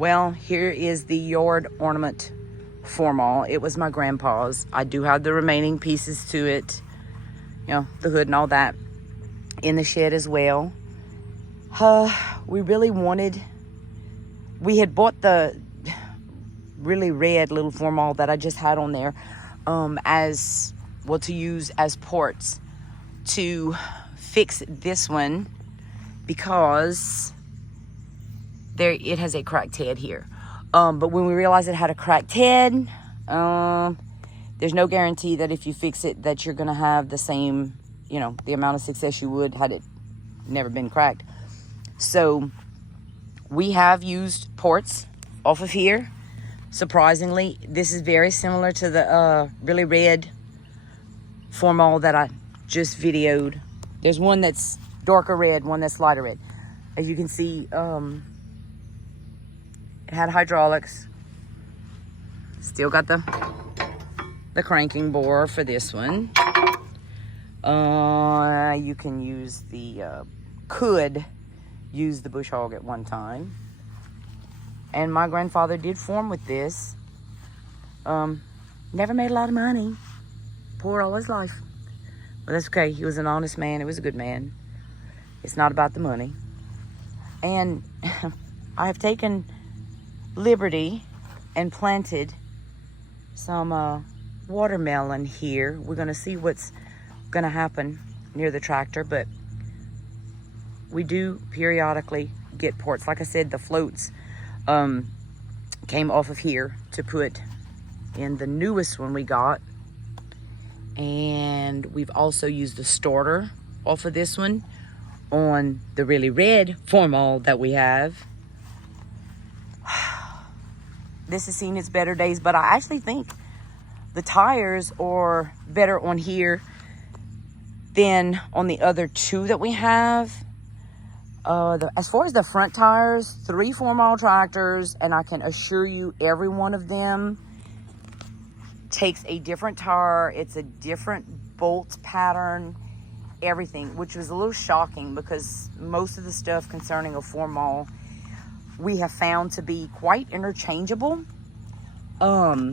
Well, here is the yard ornament Formall. It was my grandpa's. I do have the remaining pieces to it, you know, the hood and all that in the shed as well. We really wanted, we had bought the really red little Formall that I just had on there as well, to use as ports to fix this one, because it has a cracked head here. But when we realized it had a cracked head, there's no guarantee that if you fix it that you're gonna have the same, you know, the amount of success you would had it never been cracked. So we have used ports off of here. Surprisingly, this is very similar to the really red Formall that I just videoed. There's one that's darker red, one that's lighter red. As you can see, it had hydraulics. Still got the cranking bore for this one. You can use could use the bush hog at one time. And my grandfather did form with this. Never made a lot of money. Poor all his life. But that's okay. He was an honest man. He was a good man. It's not about the money. And I have taken liberty and planted some watermelon here. We're going to see what's going to happen near the tractor, but we do periodically get ports. Like I said, the floats came off of here to put in the newest one we got, and we've also used the starter off of this one on the really red Formall that we have. This has seen its better days, but I actually think the tires are better on here than on the other two that we have. As far as the front tires, 3 Formall tractors, and I can assure you every one of them takes a different tire. It's a different bolt pattern, everything, which was a little shocking because most of the stuff concerning a Formall we have found to be quite interchangeable. But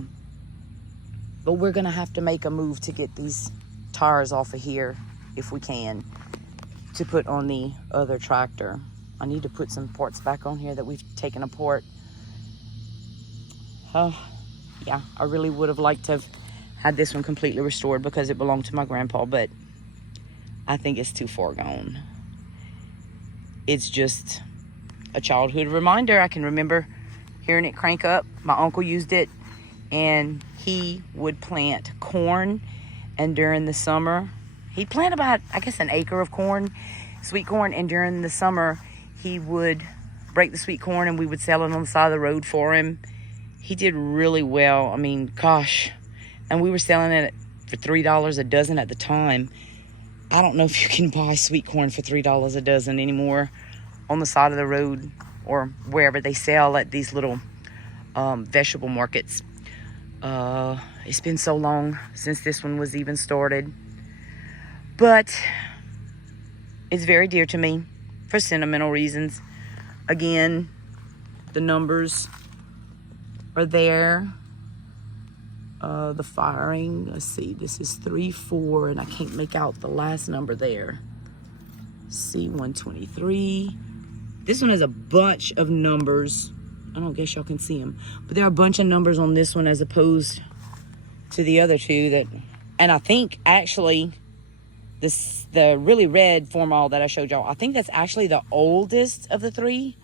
we're gonna have to make a move to get these tires off of here if we can, to put on the other tractor. I need to put some parts back on here that we've taken apart. Yeah, I really would have liked to have had this one completely restored because it belonged to my grandpa, but I think it's too far gone. It's just a childhood reminder. I can remember hearing it crank up. My uncle used it, and he would plant corn, and during the summer, he'd plant about, I guess, an acre of corn, sweet corn, and during the summer, he would break the sweet corn, and we would sell it on the side of the road for him. He did really well. I mean, gosh. And we were selling it for $3 a dozen at the time. I don't know if you can buy sweet corn for $3 a dozen anymore on the side of the road or wherever they sell at these little vegetable markets. It's been so long since this one was even started. But it's very dear to me for sentimental reasons. Again, the numbers are there. The firing, let's see, this is 3-4, and I can't make out the last number there. C123. This one has a bunch of numbers. I don't guess y'all can see them, but there are a bunch of numbers on this one as opposed to the other two that, and I think actually the really red Formall that I showed y'all, I think that's actually the oldest of the 3.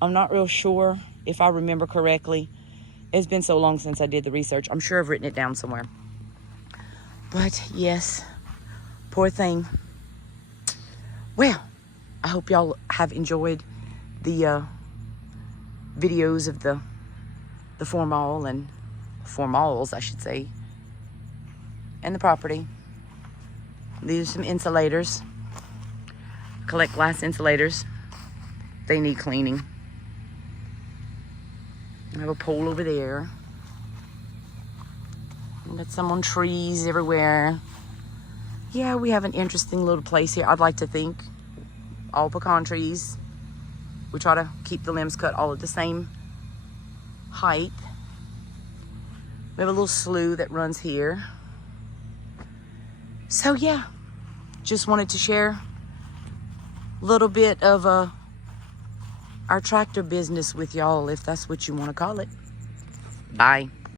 I'm not real sure if I remember correctly. It's been so long since I did the research. I'm sure I've written it down somewhere. But yes, poor thing. Well, I hope y'all have enjoyed the videos of the Formall and Formalls, I should say, and the property. These are some insulators. Collect glass insulators. They need cleaning. I have a pole over there. Got some on trees everywhere. Yeah, we have an interesting little place here. I'd like to think all pecan trees. We try to keep the limbs cut all at the same height. We have a little slough that runs here. So yeah, just wanted to share a little bit of our tractor business with y'all, if that's what you want to call it. Bye.